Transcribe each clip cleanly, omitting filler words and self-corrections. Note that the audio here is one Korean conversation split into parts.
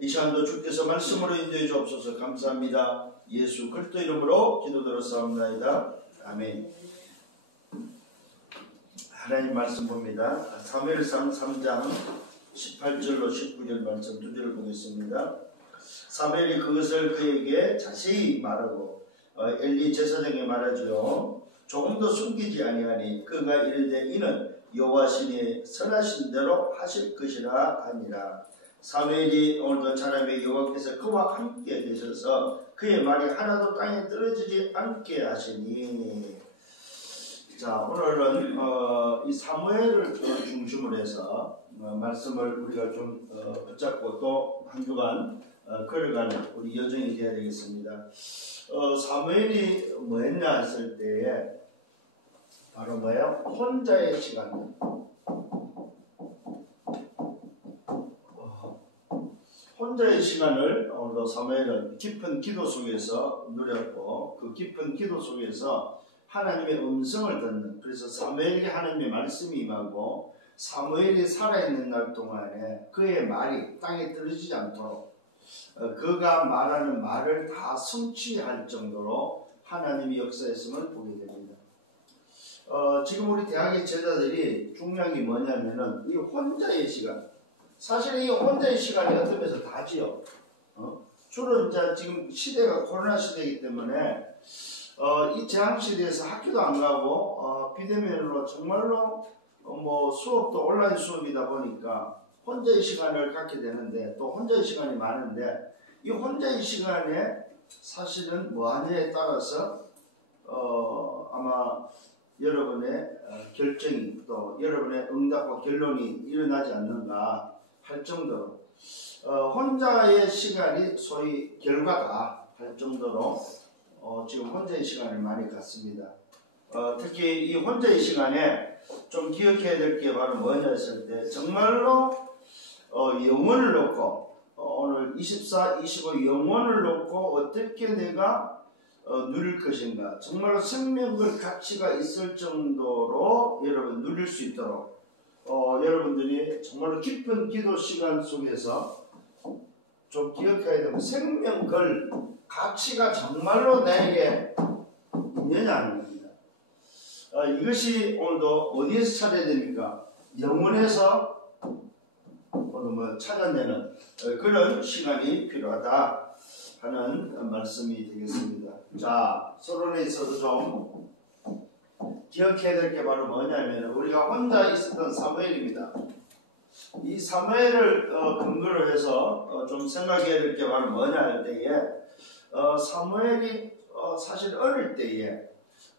이 시간도 주께서 말씀으로 인도해 주옵소서. 감사합니다. 예수 그리스도 이름으로 기도드렸사옵나이다. 아멘. 하나님 말씀 봅니다. 사무엘상 3장 18절로 19절 말씀 두 절을 보겠습니다. 사무엘이 그것을 그에게 자세히 말하고 엘리 제사장에게 말하지요. 조금도 숨기지 아니하니 그가 이르되 이는 여호와신이 선하신 대로 하실 것이라 하니라. 사무엘이 오늘도 하나님의 여호와께서 그와 함께 계셔서 그의 말이 하나도 땅에 떨어지지 않게 하시니. 자, 오늘은 이 사무엘을 중심으로 해서 말씀을 우리가 좀 붙잡고 또 한 주간 걸어가는 우리 여정이 되어야 되겠습니다. 사무엘이 뭐 했냐 했을 때에 바로 뭐예요? 혼자의 시간. 혼자의 시간을 오늘도 사무엘은 깊은 기도 속에서 누렸고 그 깊은 기도 속에서 하나님의 음성을 듣는, 그래서 사무엘에게 하나님의 말씀이 임하고 사무엘이 살아있는 날 동안에 그의 말이 땅에 떨어지지 않도록 그가 말하는 말을 다 성취할 정도로 하나님이 역사했음을 보게 됩니다. 지금 우리 대학의 제자들이 중요한 게 뭐냐면은 이 혼자의 시간. 사실 이 혼자의 시간이 어떤 면에서 다지요. 주로 이제 지금 시대가 코로나 시대이기 때문에 이 재앙 시대에서 학교도 안 가고 비대면으로 정말로 뭐 수업도 온라인 수업이다 보니까 혼자의 시간을 갖게 되는데 또 혼자의 시간이 많은데 이 혼자의 시간에 사실은 뭐 하느냐에 따라서 아마 여러분의 결정이 또 여러분의 응답과 결론이 일어나지 않는가 할 정도로 혼자의 시간이 소위 결과다 할 정도로 지금 혼자의 시간을 많이 갖습니다. 특히 이 혼자의 시간에 좀 기억해야 될 게 바로 뭐냐 했을 때 정말로 영혼을 놓고 오늘 24, 25 영혼을 놓고 어떻게 내가 누릴 것인가, 정말로 생명의 가치가 있을 정도로 여러분 누릴 수 있도록 여러분들이 정말로 깊은 기도 시간 속에서 좀 기억해야 되면 생명걸 가치가 정말로 나에게 있느냐 하는 겁니다. 이것이 오늘도 어디에서 찾아야 됩니까? 영혼에서 오늘 뭐 찾아내는 그런 시간이 필요하다 하는 말씀이 되겠습니다. 자, 서론에 있어서 좀 기억해야 될 게 바로 뭐냐면 우리가 혼자 있었던 사무엘입니다. 이 사무엘을 근거로 해서 좀 생각해야 될 게 바로 뭐냐 할 때에 사무엘이 사실 어릴 때에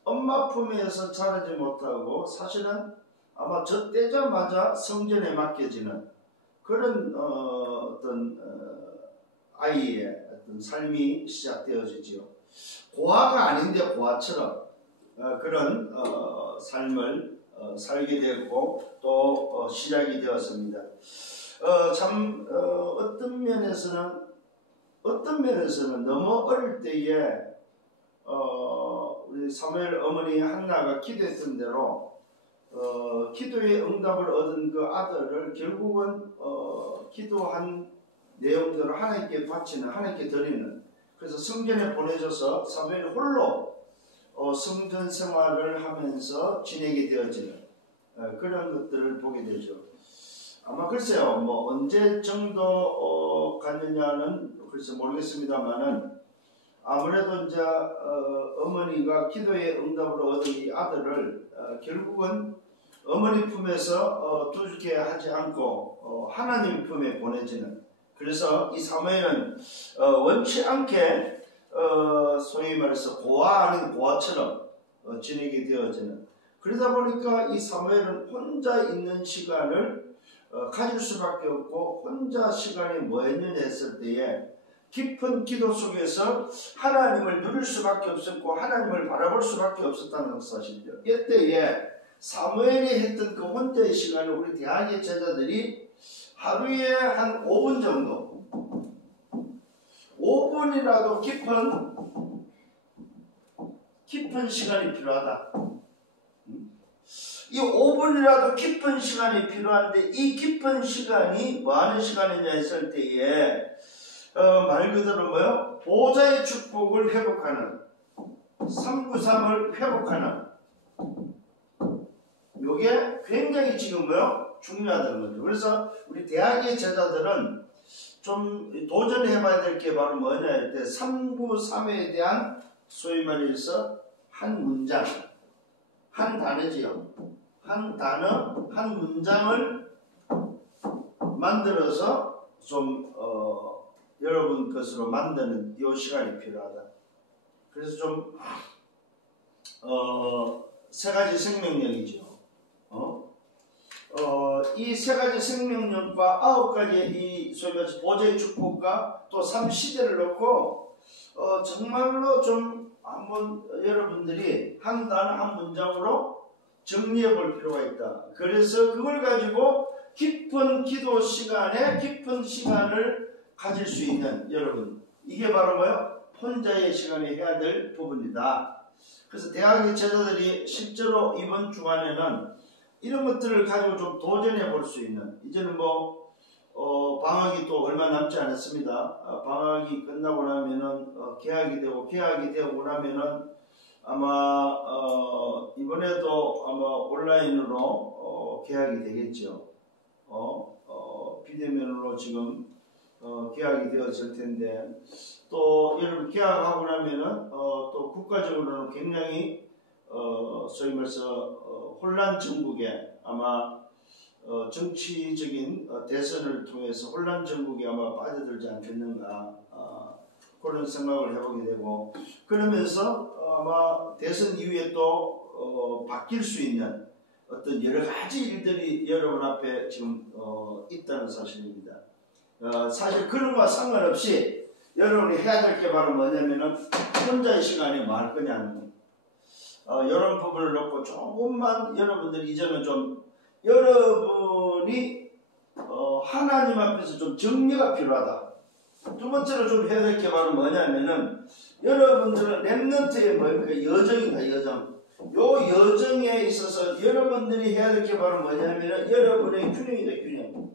엄마 품에서 자라지 못하고 사실은 아마 젖대자마자 성전에 맡겨지는 그런 어떤 아이의 어떤 삶이 시작되어지지요. 고아가 아닌데 고아처럼 그런 삶을 살게 되었고 또 시작이 되었습니다. 참 어떤 면에서는 너무 어릴 때에 우리 사무엘 어머니 한나가 기도했던 대로 기도의 응답을 얻은 그 아들을 결국은 기도한 내용대로 하나님께 바치는, 하나님께 드리는, 그래서 성전에 보내줘서 사무엘이 홀로 성전 생활을 하면서 지내게 되어지는 그런 것들을 보게 되죠. 아마 글쎄요, 뭐 언제 정도 갔느냐는 글쎄 모르겠습니다만은 아무래도 이제 어머니가 기도의 응답을 얻은 이 아들을 결국은 어머니 품에서 두게 하지 않고 하나님 품에 보내지는, 그래서 이 사무엘은 원치 않게 소위 말해서 고아 아닌 고아처럼 지내게 되어지는, 그러다 보니까 이 사무엘은 혼자 있는 시간을 가질 수밖에 없고 혼자 시간이 뭐였느냐 했을 때에 깊은 기도 속에서 하나님을 누릴 수밖에 없었고 하나님을 바라볼 수밖에 없었다는 사실이죠. 이때에 사무엘이 했던 그 혼자의 시간을 우리 대학의 제자들이 하루에 한 5분 정도, 5분이라도 깊은 시간이 필요하다. 이 5분이라도 깊은 시간이 필요한데 이 깊은 시간이 뭐 하는 시간이냐 했을 때에 말 그대로 뭐요? 보좌의 축복을 회복하는 393을 회복하는 요게 굉장히 지금 뭐요? 중요하다는 거죠. 그래서 우리 대학의 제자들은 좀 도전해봐야 될 게 바로 뭐냐 할 때 393에 대한 소위 말해서 한 문장, 한 단어지요. 한 단어, 한 문장을 만들어서 좀 여러분 것으로 만드는 이 시간이 필요하다. 그래서 좀 세 가지 생명력이죠. 이 세 가지 생명력과 9가지의 이 소위 말해서 보좌의 축복과 또 3시대를 놓고 정말로 좀 한번 여러분들이 한 단어 한 문장으로 정리해 볼 필요가 있다. 그래서 그걸 가지고 깊은 기도 시간에 깊은 시간을 가질 수 있는 여러분, 이게 바로 뭐예요? 혼자의 시간에 해야 될 부분이다. 그래서 대학의 제자들이 실제로 이번 주간에는 이런 것들을 가지고 좀 도전해 볼 수 있는, 이제는 방학이 또 얼마 남지 않았습니다. 방학이 끝나고 나면은 개학이 되고 나면은 아마 이번에도 아마 온라인으로 개학이 되겠죠. 비대면으로 지금 개학이 되었을 텐데, 또 여러분 개학하고 나면은 또 국가적으로는 굉장히 소위 말해서 혼란 정국에 아마 정치적인 대선을 통해서 혼란 정국에 아마 빠져들지 않겠는가, 그런 생각을 해보게 되고, 그러면서 아마 대선 이후에 또 바뀔 수 있는 어떤 여러 가지 일들이 여러분 앞에 지금 있다는 사실입니다. 사실 그런 것과 상관없이 여러분이 해야 될 게 바로 뭐냐면은 혼자의 시간에 뭐 할 거냐는 이런 부분을 놓고 조금만 여러분들이 이제는 좀 여러분이 하나님 앞에서 좀 정리가 필요하다. 두 번째로 좀 해야 될 게 바로 뭐냐면은 여러분들은 렘넌트의 뭡니까? 여정이다, 여정. 요 여정에 있어서 여러분들이 해야 될 게 바로 뭐냐면은 여러분의 균형이다, 균형.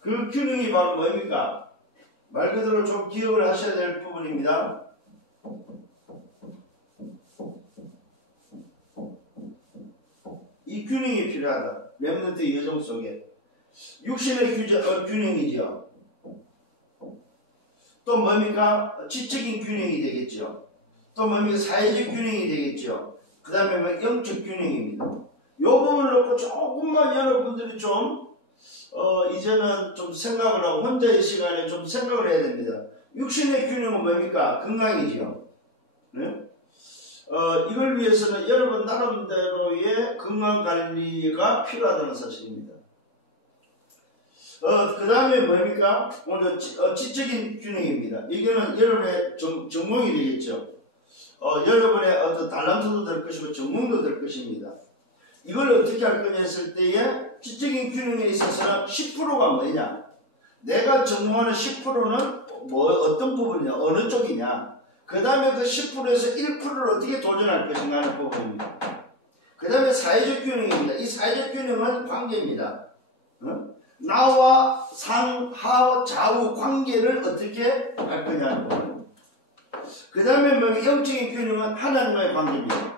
그 균형이 바로 뭡니까? 말 그대로 좀 기억을 하셔야 될 부분입니다. 이 균형이 필요하다. 렘넌트의 여정 속에. 육신의 균형이죠. 또 뭡니까? 지적인 균형이 되겠죠. 또 뭡니까? 사회적 균형이 되겠죠. 그 다음에 영적 균형입니다. 이 부분을 놓고 조금만 여러분들이 좀 이제는 좀 생각을 하고 혼자의 시간에 좀 생각을 해야 됩니다. 육신의 균형은 뭡니까? 건강이지요. 네? 이걸 위해서는 여러분 나름대로의 건강관리가 필요하다는 사실입니다. 그 다음에 뭡니까? 오늘 지적인 균형입니다. 이거는 여러분의 전공이 되겠죠. 여러분의 어떤 달란트도 될 것이고 전공도 될 것입니다. 이걸 어떻게 할 거냐 했을 때에 지적인 균형에 있어서는 10%가 뭐냐? 내가 전공하는 10%는 어떤 부분이냐? 어느 쪽이냐? 그 다음에 그 10%에서 1%를 어떻게 도전할 것인가 하는 부분입니다. 그 다음에 사회적 균형입니다. 이 사회적 균형은 관계입니다. 나와 상, 하, 좌우 관계를 어떻게 할 거냐 하는 부분. 그 다음에 영적인 균형은 하나님과의 관계입니다.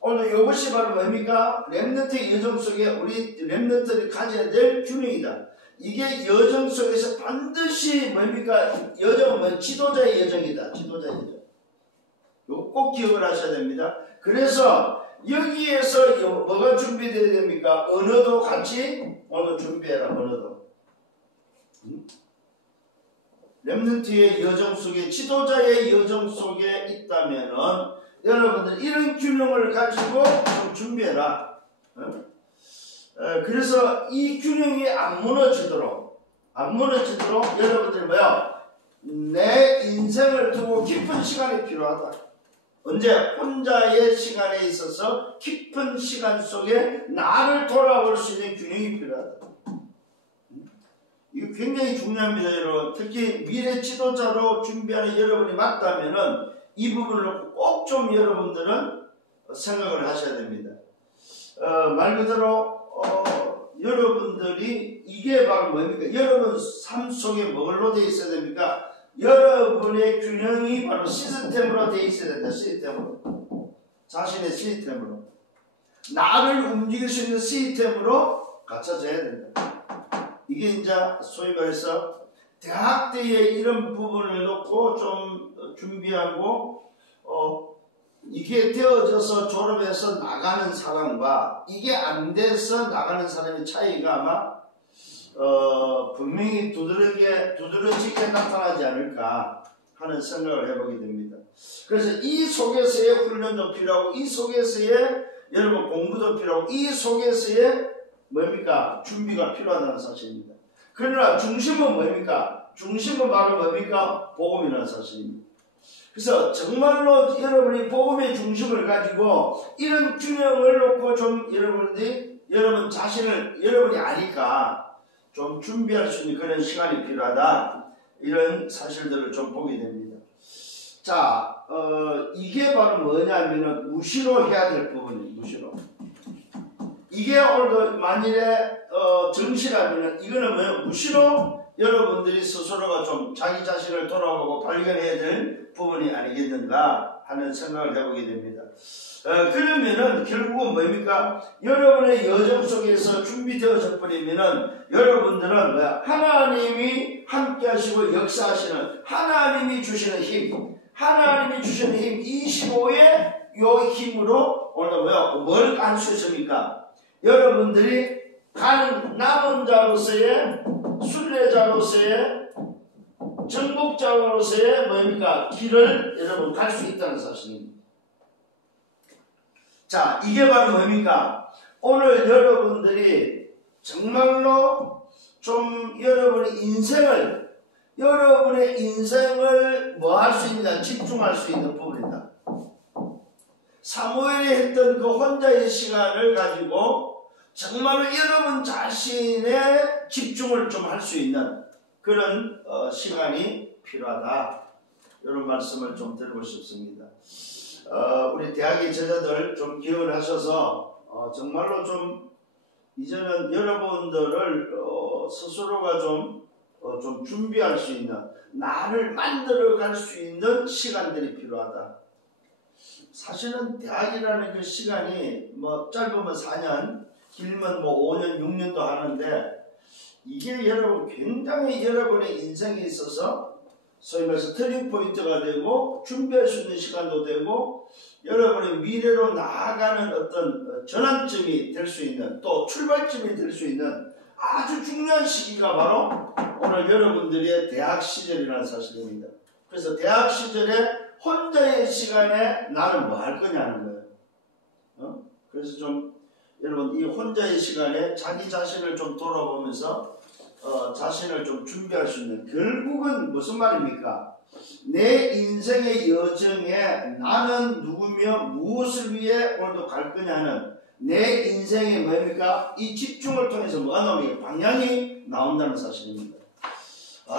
오늘 이것이 바로 뭡니까? 렘넌트의 여정 속에 우리 렘넌트들이 가져야 될 균형이다. 이게 여정 속에서 반드시 뭡니까? 여정은 지도자의 여정이다. 지도자의 여정. 이거 꼭 기억을 하셔야 됩니다. 그래서 여기에서 뭐가 준비되어야 됩니까? 언어도 같이 오늘 준비해라. 언어도. 렘넌트의 여정 속에, 지도자의 여정 속에 있다면은 여러분들 이런 균형을 가지고 좀 준비해라. 그래서 이 균형이 안 무너지도록 여러분들 내 인생을 두고 깊은 시간이 필요하다. 언제? 혼자의 시간에 있어서 깊은 시간 속에 나를 돌아볼 수 있는 균형이 필요하다. 이거 굉장히 중요합니다, 여러분. 특히 미래 지도자로 준비하는 여러분이 맞다면은 이 부분을 꼭 좀 여러분들은 생각을 하셔야 됩니다. 말 그대로 여러분들이 이게 바로 뭡니까? 여러분 삶 속에 뭘로 되어 있어야 됩니까? 여러분의 균형이 바로 시스템으로 되어 있어야 된다. 시스템으로. 자신의 시스템으로. 나를 움직일 수 있는 시스템으로 갖춰져야 된다. 이게 이제 소위 말해서 대학 때에 이런 부분을 놓고 좀 준비하고 이게 되어져서 졸업해서 나가는 사람과 이게 안 돼서 나가는 사람의 차이가 아마 분명히 두드러지게 나타나지 않을까 하는 생각을 해보게 됩니다. 그래서 이 속에서의 훈련도 필요하고 이 속에서의 여러분 공부도 필요하고 이 속에서의 뭡니까? 준비가 필요하다는 사실입니다. 그러나 중심은 뭡니까? 중심은 바로 뭡니까? 복음이라는 사실입니다. 그래서 정말로 여러분이 복음의 중심을 가지고 이런 균형을 놓고 좀 여러분들이 여러분 자신을 여러분이 아니까 좀 준비할 수 있는 그런 시간이 필요하다. 이런 사실들을 좀 보게 됩니다. 자, 이게 바로 뭐냐면은 무시로 해야 될 부분이에요. 무시로. 이게 오늘도 만일에 정시라면은 이거는 뭐예요? 무시로 여러분들이 스스로가 좀 자기 자신을 돌아보고 발견해야 될 부분이 아니겠는가 하는 생각을 해보게 됩니다. 그러면은 결국은 뭡니까? 여러분의 여정 속에서 준비되어져 버리면은 여러분들은 뭐야? 하나님이 함께 하시고 역사하시는 하나님이 주시는 힘, 하나님이 주시는 힘 25의 요 힘으로 오늘 뭐야? 뭘 알 수 있습니까? 여러분들이 가는 남은 자로서의 순례자로서의 정복자로서의 뭡니까? 길을 여러분 갈 수 있다는 사실입니다. 자, 이게 바로 뭡니까? 오늘 여러분들이 정말로 좀 여러분의 인생을 뭐 할 수 있느냐? 집중할 수 있는 부분이다. 사무엘이 했던 그 혼자의 시간을 가지고 정말로 여러분 자신의 집중을 좀 할 수 있는 그런 시간이 필요하다. 이런 말씀을 좀 드리고 싶습니다. 우리 대학의 제자들 좀 기억을 하셔서 정말로 좀 이제는 여러분들을 스스로가 좀 준비할 수 있는 나를 만들어 갈 수 있는 시간들이 필요하다. 사실은 대학이라는 그 시간이 뭐 짧으면 4년, 길면 뭐 5년, 6년도 하는데 이게 여러분 굉장히 여러분의 인생에 있어서 소위 말해서 터닝 포인트가 되고 준비할 수 있는 시간도 되고 여러분의 미래로 나아가는 어떤 전환점이 될 수 있는 또 출발점이 될 수 있는 아주 중요한 시기가 바로 오늘 여러분들의 대학 시절이라는 사실입니다. 그래서 대학 시절에 혼자의 시간에 나는 뭐 할 거냐는 거예요. 그래서 좀 여러분 이 혼자의 시간에 자기 자신을 좀 돌아보면서 자신을 좀 준비할 수 있는 결국은 무슨 말입니까? 내 인생의 여정에 나는 누구며 무엇을 위해 오늘도 갈 거냐는 내 인생의 뭡니까? 이 집중을 통해서 뭐가 나오니까 방향이 나온다는 사실입니다.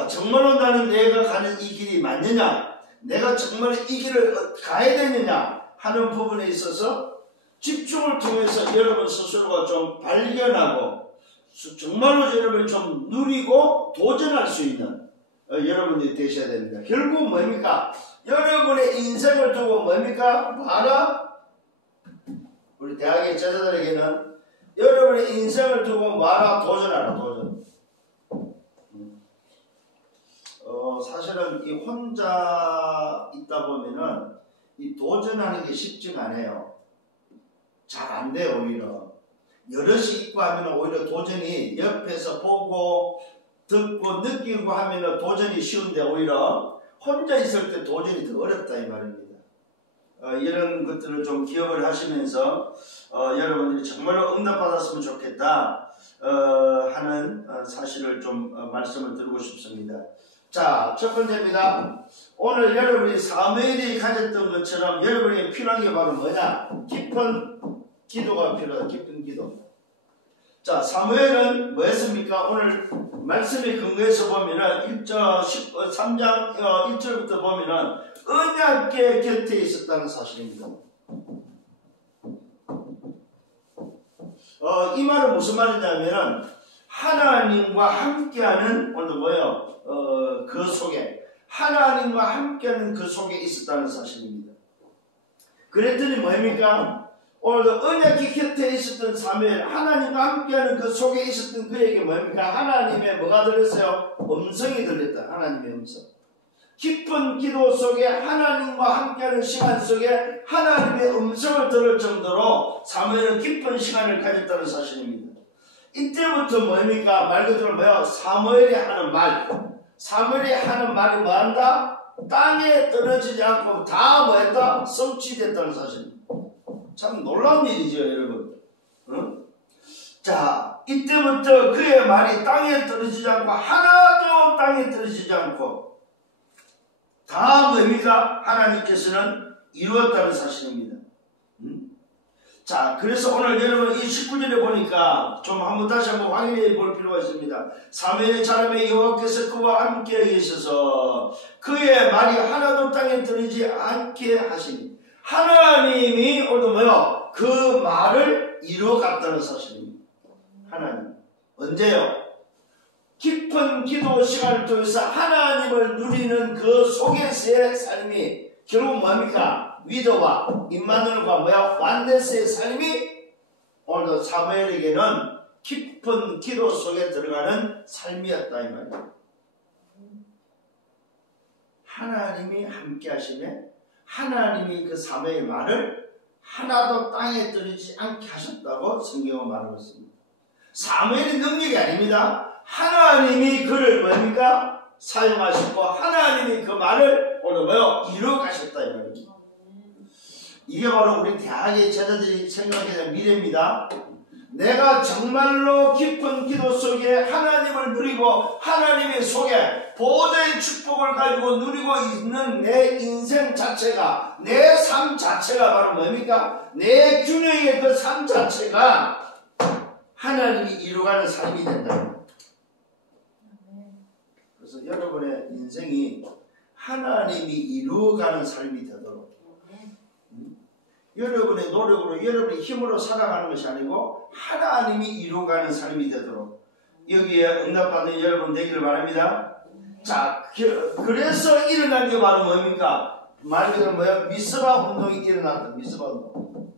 정말로 나는 내가 가는 이 길이 맞느냐? 내가 정말 이 길을 가야 되느냐? 하는 부분에 있어서 집중을 통해서 여러분 스스로가 좀 발견하고 정말로 여러분이 좀 누리고 도전할 수 있는 여러분들이 되셔야 됩니다. 결국 뭡니까? 여러분의 인생을 두고 뭡니까? 바로 우리 대학의 제자들에게는 여러분의 인생을 두고 마라 도전하라 도전. 사실은 이 혼자 있다 보면은 이 도전하는 게 쉽지가 않아요. 잘 안 돼요. 오히려 여럿이 있고 하면 오히려 도전이 옆에서 보고 듣고 느끼고 하면 도전이 쉬운데 오히려 혼자 있을 때 도전이 더 어렵다 이 말입니다. 이런 것들을 좀 기억을 하시면서 여러분들이 정말로 응답받았으면 좋겠다 하는 사실을 좀 말씀을 드리고 싶습니다. 자, 첫 번째입니다. 오늘 여러분이 사무엘이 가졌던 것처럼 여러분이 필요한 게 바로 뭐냐? 깊은 기도가 필요하다. 깊은 기도. 자, 사무엘은 뭐 했습니까? 오늘 말씀에 근거해서 보면은 3장 1절부터 보면은 언약궤 곁에 있었다는 사실입니다. 이 말은 무슨 말이냐면은 하나님과 함께하는 오늘 뭐예요? 그 속에 하나님과 함께하는 그 속에 있었다는 사실입니다. 그랬더니 뭡니까? 오늘도 언약궤 곁에 있었던 사무엘, 하나님과 함께하는 그 속에 있었던 그에게 뭡니까? 하나님의 뭐가 들렸어요? 음성이 들렸다. 하나님의 음성. 깊은 기도 속에 하나님과 함께하는 시간 속에 하나님의 음성을 들을 정도로 사무엘은 깊은 시간을 가졌다는 사실입니다. 이때부터 뭡니까? 말 그대로 뭐야? 사무엘이 하는 말. 사무엘이 하는 말이 뭐한다? 땅에 떨어지지 않고 다 뭐했다? 성취됐다는 사실입니다. 참 놀라운 일이죠, 여러분. 응? 자, 이때부터 그의 말이 땅에 떨어지지 않고 하나도 땅에 떨어지지 않고 다 뭡니까? 하나님께서는 이루었다는 사실입니다. 자, 그래서 오늘 여러분 이 19절에 보니까 좀 한번 다시 한번 확인해 볼 필요가 있습니다. 사무엘의 자람에 여호와께서 그와 함께 계셔서 그의 말이 하나도 땅에 떨어지지 않게 하시니 하나님이 오늘 뭐요? 그 말을 이루어갔다는 사실입니다. 하나님. 언제요? 깊은 기도 시간을 통해서 하나님을 누리는 그 속에서의 삶이 결국 뭡니까? 위도와 임마누엘과 뭐야? 완네스의 삶이 오늘도 사무엘에게는 깊은 기도 속에 들어가는 삶이었다 이 말이에요. 하나님이 함께 하시네. 하나님이 그 사무엘의 말을 하나도 땅에 떨어지지 않게 하셨다고 성경은 말하고 있습니다. 사무엘의 능력이 아닙니다. 하나님이 그를 뭡니까? 사용하시고 하나님이 그 말을 오늘 뭐요? 이루어 가셨다 이 말입니다. 이게 바로 우리 대학의 제자들이 생각하게 된 미래입니다. 내가 정말로 깊은 기도 속에 하나님을 누리고 하나님의 속에 보좌의 축복을 가지고 누리고 있는 내 인생 자체가, 내 삶 자체가 바로 뭡니까? 내 균형의 그 삶 자체가 하나님이 이루어가는 삶이 된다. 그래서 여러분의 인생이 하나님이 이루어가는 삶이 되도록 여러분의 노력으로 여러분의 힘으로 살아가는 것이 아니고 하나님이 이루어가는 삶이 되도록 여기에 응답받는 여러분 되기를 바랍니다. 자, 그래서 일어난 게 바로 뭡니까? 말 그대로 뭐야? 미스바 운동이 일어났다. 미스바 운동.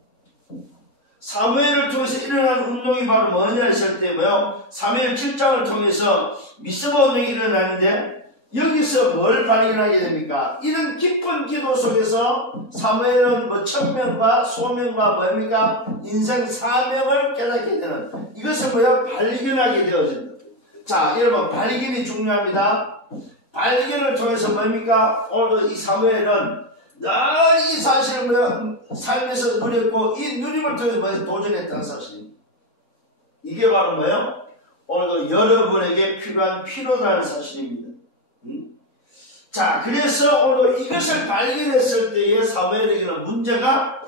사무엘을 통해서 일어난 운동이 바로 뭐냐 했을 때 뭐요? 사무엘 7장을 통해서 미스바 운동이 일어나는데 여기서 뭘 발견하게 됩니까? 이런 깊은 기도 속에서 사무엘은 뭐 천명과 소명과 뭡니까? 인생 사명을 깨닫게 되는 이것을 뭐야? 발견하게 되어진다. 자, 여러분 발견이 중요합니다. 발견을 통해서 뭡니까? 오늘도 이 사무엘은 늘 이 사실을 뭐야? 삶에서 누렸고 이 누림을 통해서 뭐야? 도전했다는 사실입니다. 이게 바로 뭐예요? 오늘도 여러분에게 필요한 필요다는 사실입니다. 자, 그래서 오늘 이것을 발견했을 때의 사무엘에게는 문제가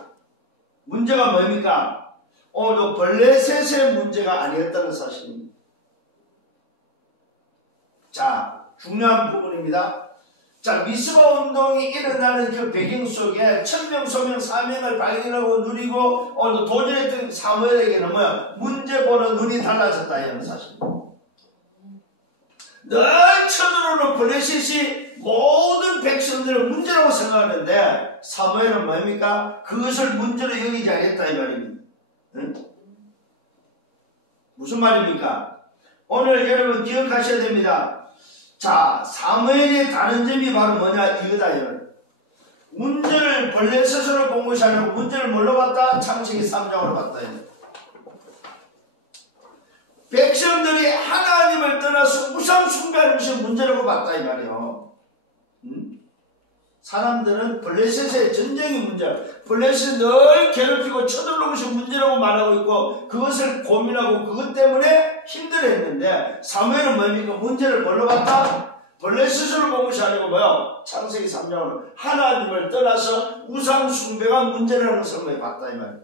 뭡니까? 오늘도 블레셋의 문제가 아니었다는 사실입니다. 자, 중요한 부분입니다. 자, 미스바 운동이 일어나는 그 배경 속에 천명, 소명, 사명을 발견하고 누리고 오늘도 도전했던 사무엘에게는 뭐야? 문제 보는 눈이 달라졌다 이런 사실입니다. 늘 쳐들어오는 블레셋이 모든 백성들을 문제라고 생각하는데 사무엘은 뭡니까? 그것을 문제로 여기지 않겠다 이 말입니다. 응? 무슨 말입니까? 오늘 여러분 기억하셔야 됩니다. 자, 사무엘의 다른 점이 바로 뭐냐 이거다 이거. 문제를 블레셋으로 본 것이 아니고 문제를 뭘로 봤다? 창세기 3장으로 봤다 이거. 백성들이 하나님을 떠나서 우상 숭배하는 것이 문제라고 봤다 이 말이에요. 사람들은 블레셋의 전쟁이 문제야. 블레셋을 늘 괴롭히고 쳐들어오는 것이 문제라고 말하고 있고 그것을 고민하고 그것 때문에 힘들어했는데 사무엘은 뭡니까? 문제를 뭘로 봤다? 블레셋으로 본 것이 아니고 뭐요? 창세기 3장으로 하나님을 떠나서 우상 숭배가 문제라는 것을 봤다 이 말이에요.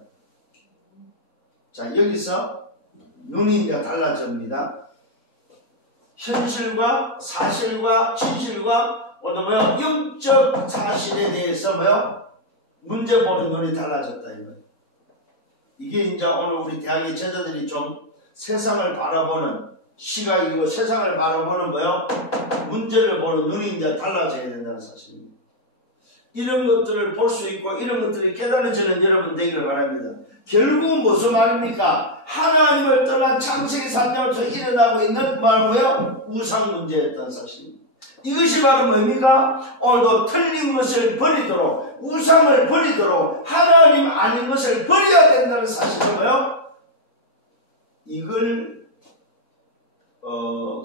자, 여기서 눈이 이제 달라집니다. 현실과 사실과 진실과 어떤 뭐야 영적 사실에 대해서 뭐야 문제 보는 눈이 달라졌다 이거. 이게 이제 오늘 우리 대학의 제자들이 좀 세상을 바라보는 시각이고 세상을 바라보는 뭐요? 문제를 보는 눈이 이제 달라져야 된다는 사실입니다. 이런 것들을 볼 수 있고 이런 것들이 깨달아지는 여러분 되기를 바랍니다. 결국 무슨 말입니까? 하나님을 떠난 창세기 3장부터 일어나고 있는 뭐라고요? 우상 문제였던 사실입니다. 이것이 바로 뭡니까? 오늘도 틀린 것을 버리도록 우상을 버리도록 하나님 아닌 것을 버려야 된다는 사실은 뭐요? 이걸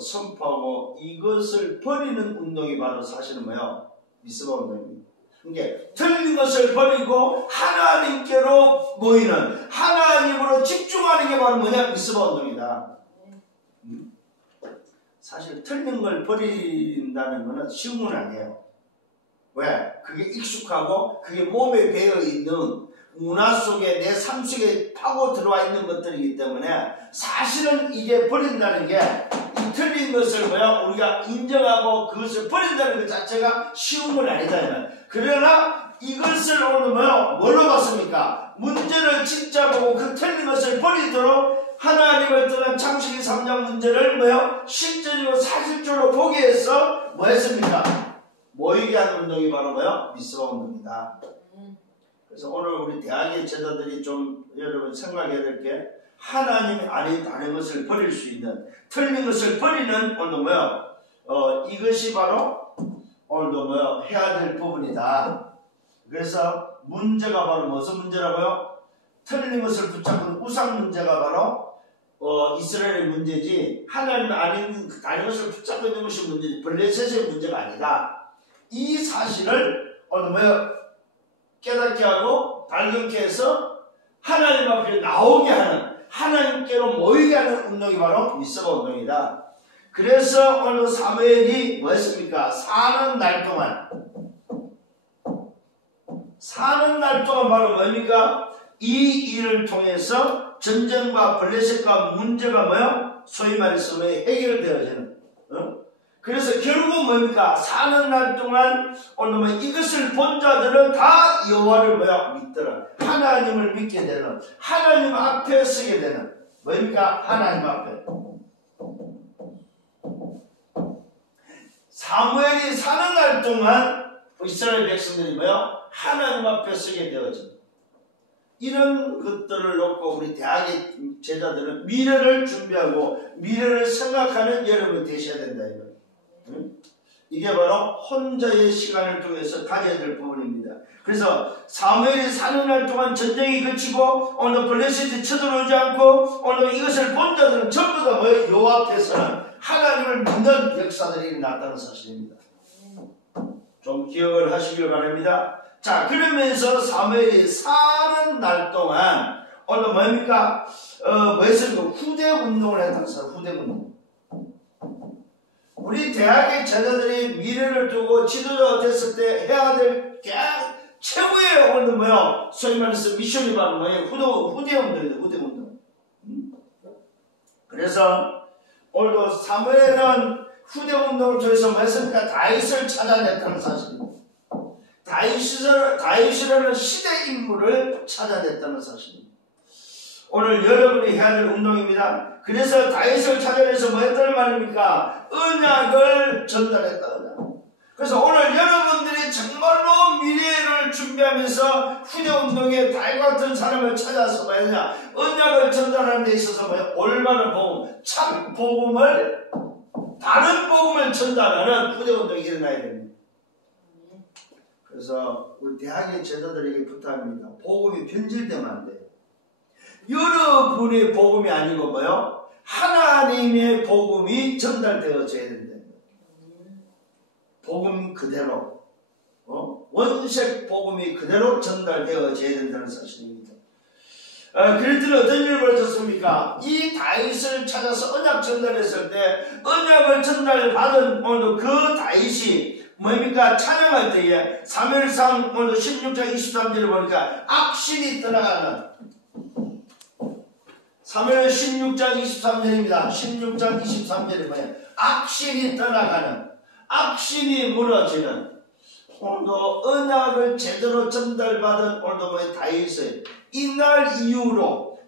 선포하고 이것을 버리는 운동이 바로 사실은 뭐요? 미스바 운동입니다. 그러니까 틀린 것을 버리고 하나님께로 모이는 하나님으로 집중하는 게 바로 뭐냐? 미스바 운동이다. 사실 틀린 걸 버린다는 것은 쉬운 건 아니에요. 왜? 그게 익숙하고 그게 몸에 배어있는 문화 속에 내 삶 속에 파고 들어와 있는 것들이기 때문에 사실은 이게 버린다는 게 이 틀린 것을 뭐야? 우리가 인정하고 그것을 버린다는 것 자체가 쉬운 건 아니다. 그러나 이것을 오늘 뭐요? 뭘로 봤습니까? 문제를 진짜 보고 그 틀린 것을 버리도록 하나님을 떠난 창세기 3장 문제를 뭐요? 실제적으로 사실적으로 보기 위해서 뭐 했습니까? 모이게 하는 운동이 바로 뭐요? 미스바 운동이다. 그래서 오늘 우리 대학의 제자들이 좀 여러분 생각해야 될 게 하나님이 아닌 다른 것을 버릴 수 있는 틀린 것을 버리는 오늘도 뭐요? 이것이 바로 오늘도 뭐요? 해야 될 부분이다. 그래서 문제가 바로 무슨 문제라고요? 틀린 것을 붙잡는 우상 문제가 바로 이스라엘의 문제지 하나님 아닌 다른 것을 붙잡고 있는 것이 문제지 블레셋의 문제가 아니다. 이 사실을 오늘 뭐요? 깨닫게 하고 발견케 해서 하나님 앞에 나오게 하는 하나님께로 모이게 하는 운동이 바로 미스바 운동이다. 그래서 오늘 사무엘이 뭐 했습니까? 사는 날 동안 바로 뭡니까? 이 일을 통해서 전쟁과 블레셋과 문제가 뭐요? 소위 말해서 해결되어지는 그래서 결국 뭡니까? 사는 날 동안 오늘 이것을 본 자들은 다 여호와를 뭐야? 믿더라. 하나님을 믿게 되는 하나님 앞에 서게 되는 뭡니까? 하나님 앞에 사무엘이 사는 날 동안 이스라엘 백성들이 뭐야? 하나님 앞에 서게 되어진 이런 것들을 놓고 우리 대학의 제자들은 미래를 준비하고 미래를 생각하는 여러분이 되셔야 된다. 이게 바로 혼자의 시간을 통해서 가져야 될 부분입니다. 그래서 사무엘이 사는 날 동안 전쟁이 그치고 오늘 블레셋이 쳐들어오지 않고 오늘 이것을 본 자들은 전부 다 뭐예요? 여호와 앞에서는 하나님을 믿는 역사들이 일어났다는 사실입니다. 좀 기억을 하시길 바랍니다. 자, 그러면서 사무엘이 사는 날 동안 오늘 뭡니까? 뭐였습니까? 후대 운동을 했다는 사람, 후대 운동. 우리 대학의 제자들이 미래를 두고 지도자가 됐을 때 해야 될 최고의 오늘 뭐요? 소위 말해서 미션이 바로 뭐예요? 후대 운동이다, 후대 운동. 그래서 오늘도 사무엘은 후대 운동을 통해서 뭐 했습니까? 다윗을 찾아냈다는 사실입니다. 다윗이라는 시대 인물을 찾아냈다는 사실입니다. 오늘 여러분이 해야 될 운동입니다. 그래서 다윗을 찾아내서 뭐 했다는 말입니까? 언약을 전달했다. 언약. 그래서 오늘 여러분들이 정말로 미래를 준비하면서 후대 운동에 다윗 같은 사람을 찾아서 뭐 했냐? 언약을 전달하는 데 있어서 뭐 올바른 복음, 참 복음을 다른 복음을 전달하는 후대 운동이 일어나야 됩니다. 그래서 우리 대학의 제자들에게 부탁합니다. 복음이 변질되면 안 돼요. 여러분의 복음이 아니고 뭐요? 하나님의 복음이 전달되어져야 된다. 복음 그대로 원색 복음이 그대로 전달되어져야 된다는 사실입니다. 그랬더니 어떤 일이 벌어졌습니까? 이 다윗을 찾아서 언약 전달했을 때 언약을 전달받은 오늘 그 다윗이 뭡니까? 찬양할 때에 사무엘상 오늘 16장 23절을 보니까 악신이 떠나가는 사무엘 16장 23절입니다. 16장 23절이 뭐예요? 악신이 떠나가는, 악신이 무너지는, 오늘도 언약을 제대로 전달받은 오늘도 뭐예요? 다윗의 이날 이후로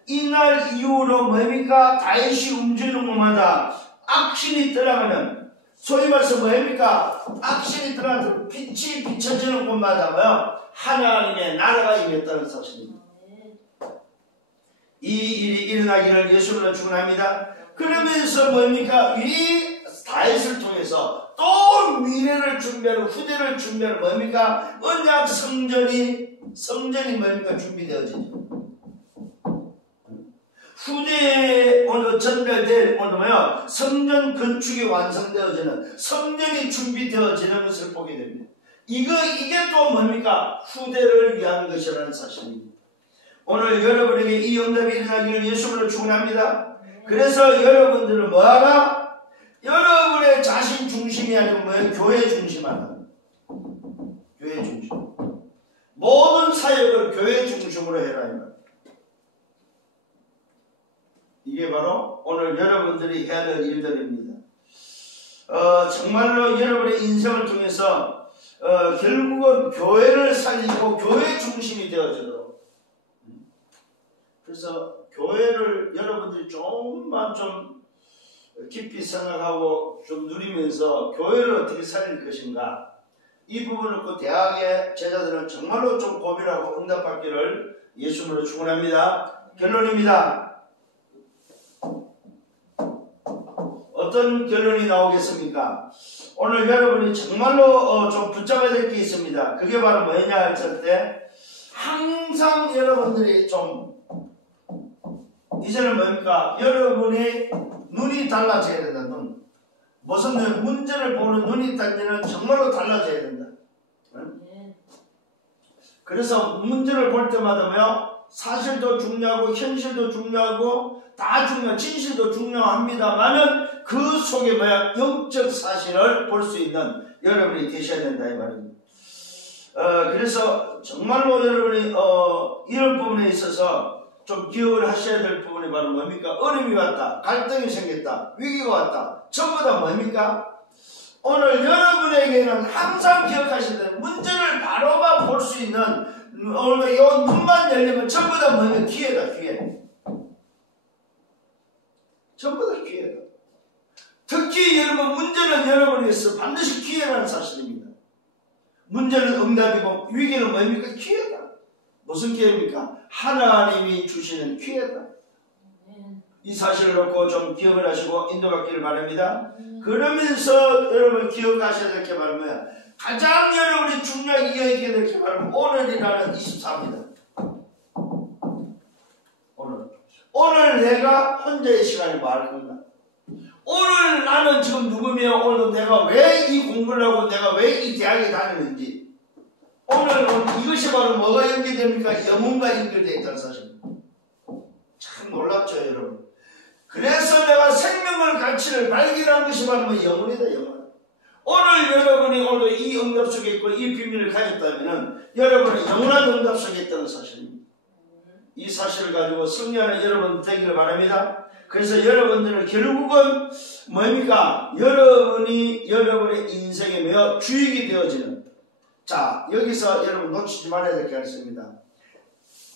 뭡니까? 다윗이 움직이는 곳마다 악신이 들어가면, 소위 말해서 뭐입니까? 악신이 들어가면 빛이 비춰지는 곳마다 뭐요? 하나님의 나라가 임했다는 사실입니다. 이 일이 일어나기를 예수님으로 축원합니다. 그러면서 뭡니까? 이 다윗을 통해서 또 미래를 준비하는, 후대를 준비하는 뭡니까? 언약 성전이 뭡니까? 준비되어지죠. 후대에 오늘 전달될 오늘 뭐요? 성전 건축이 완성되어지는, 성전이 준비되어지는 것을 보게 됩니다. 이게 또 뭡니까? 후대를 위한 것이라는 사실입니다. 오늘 여러분에게 이 응답이 일어나기를 예수님으로 축원합니다. 그래서 여러분들은 뭐하나? 여러분의 자신 중심이 아니고 뭐예요? 교회 중심하다. 교회 중심. 모든 사역을 교회 중심으로 해라. 이게 바로 오늘 여러분들이 해야 될 일들입니다. 정말로 여러분의 인생을 통해서 결국은 교회를 살리고 교회 중심이 되어지도록. 그래서 교회를 여러분들이 조금만 좀 깊이 생각하고 좀 누리면서 교회를 어떻게 살릴 것인가, 이 부분을 그 대학의 제자들은 정말로 좀 고민하고 응답받기를 예수님으로 축원합니다. 결론입니다. 어떤 결론이 나오겠습니까? 오늘 여러분이 정말로 좀 붙잡아야 될 게 있습니다. 그게 바로 뭐냐 할 때, 항상 여러분들이 좀 이제는 뭡니까? 여러분이 눈이 달라져야 된다. 눈. 무슨 문제를 보는 눈이 달리는 정말로 달라져야 된다. 응? 그래서 문제를 볼 때마다 뭐요? 사실도 중요하고 현실도 중요하고 다 중요한, 진실도 중요합니다만은 그 속에 뭐야? 영적 사실을 볼 수 있는 여러분이 되셔야 된다 이 말입니다. 그래서 정말로 여러분이 이런 부분에 있어서 좀 기억을 하셔야 될 부분이 바로 뭡니까? 어려움이 왔다, 갈등이 생겼다, 위기가 왔다. 전부 다 뭡니까? 오늘 여러분에게는 항상 기억하셔야 돼요. 문제를 바로만 볼 수 있는, 오늘 이 눈만 열리면 전부 다 뭐냐? 기회다, 기회. 전부 다 기회다. 특히 여러분, 문제는 여러분에게서 반드시 기회라는 사실입니다. 문제는 응답이고 위기는 뭡니까? 기회다. 무슨 기회입니까? 하나님이 주시는 기회다. 이 사실을 놓고 좀 기억을 하시고 인도받기를 바랍니다. 그러면서 여러분 기억하셔야 될 게 바로 뭐야? 가장 여러분이 중요하게 기억해야 될 게 바로 오늘이라는 24입니다. 오늘 내가 혼자의 시간에 뭐 할 건가? 오늘 나는 지금 누구며, 오늘 내가 왜 이 공부를 하고 내가 왜 이 대학에 다니는지, 오늘 이것이 바로 뭐가 연결됩니까? 영혼과 연결되어 있다는 사실. 참 놀랍죠 여러분. 그래서 내가 생명을 가치를 발견한 것이 바로 뭐 영혼이다, 영혼. 오늘 여러분이 오늘 이 응답 속에 있고 이 비밀을 가졌다면 여러분은 영원한 응답 속에 있다는 사실입니다. 이 사실을 가지고 승리하는 여러분 되기를 바랍니다. 그래서 여러분들은 결국은 뭡니까? 여러분이 여러분의 인생에 매어 주역이 되어지는, 자 여기서 여러분 놓치지 말아야 될 게 있습니다.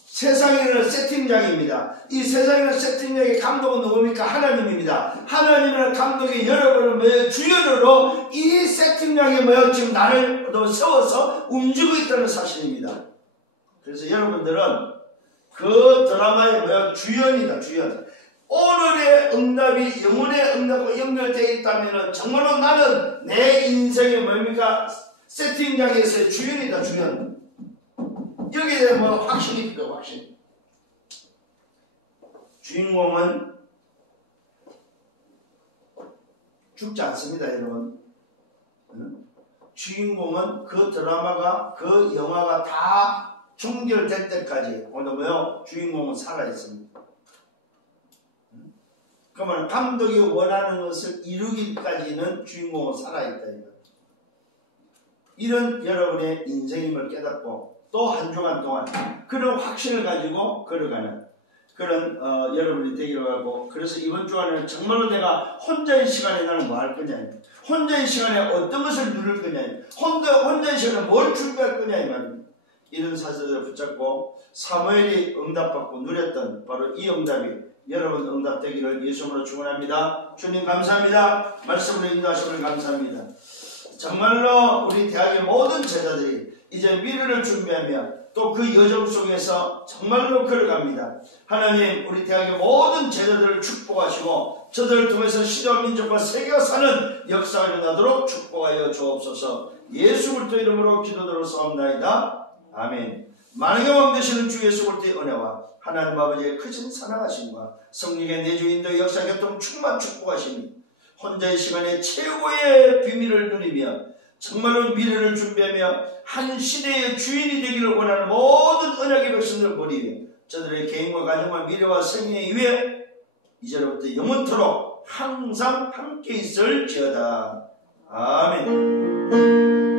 세상에는 세팅장입니다. 이 세상에는 세팅장의 감독은 누굽니까? 하나님입니다. 하나님은 감독이 여러분을 매어 주연으로 이 세팅장에 매어 지금 나를 세워서 움직이고 있다는 사실입니다. 그래서 여러분들은 그 드라마의 뭐야? 주연이다, 주연. 오늘의 응답이 영혼의 응답과 연결되어 있다면 정말로 나는 내 인생의 뭡니까? 세팅장에서의 주연이다, 주연. 여기에 대한 뭐 확신이 필요해, 확신. 주인공은 죽지 않습니다, 여러분. 주인공은 그 드라마가, 그 영화가 다 종결될 때까지 오늘 뭐요? 주인공은 살아있습니다. 그러면 감독이 원하는 것을 이루기까지는 주인공은 살아있다. 이런 여러분의 인생임을 깨닫고 또 한 주간 동안 그런 확신을 가지고 걸어가는 그런 여러분이 되기로 하고, 그래서 이번 주간에는 정말로 내가 혼자의 시간에 나는 뭐 할 거냐, 혼자의 시간에 어떤 것을 누릴 거냐, 혼자의 시간에 뭘 준비할 거냐 이 말입니다. 이런 사실을 붙잡고 사무엘이 응답받고 누렸던 바로 이 응답이 여러분 응답되기를 예수님으로 축원합니다. 주님 감사합니다. 말씀으로 인도하심을 감사합니다. 정말로 우리 대학의 모든 제자들이 이제 미래를 준비하며 또 그 여정 속에서 정말로 걸어갑니다. 하나님, 우리 대학의 모든 제자들을 축복하시고 저들을 통해서 시대와 민족과 세계가 사는 역사가 일어나도록 축복하여 주옵소서. 예수 그리스도 이름으로 기도드렸사옵나이다. 아멘. 만왕의 왕 되시는 주 예수 그리스도의 은혜와 하나님 아버지의 크신 사랑하심과 성령의 내주 인도 역사 교통 충만 축복하심이 혼자의 시간에 최고의 비밀을 누리며 정말로 미래를 준비하며 한 시대의 주인이 되기를 원하는 모든 언약의 백성들을 버리며 저들의 개인과 가정과 미래와 생명의 위에 이제로부터 영원토록 항상 함께 있을지어다. 아멘.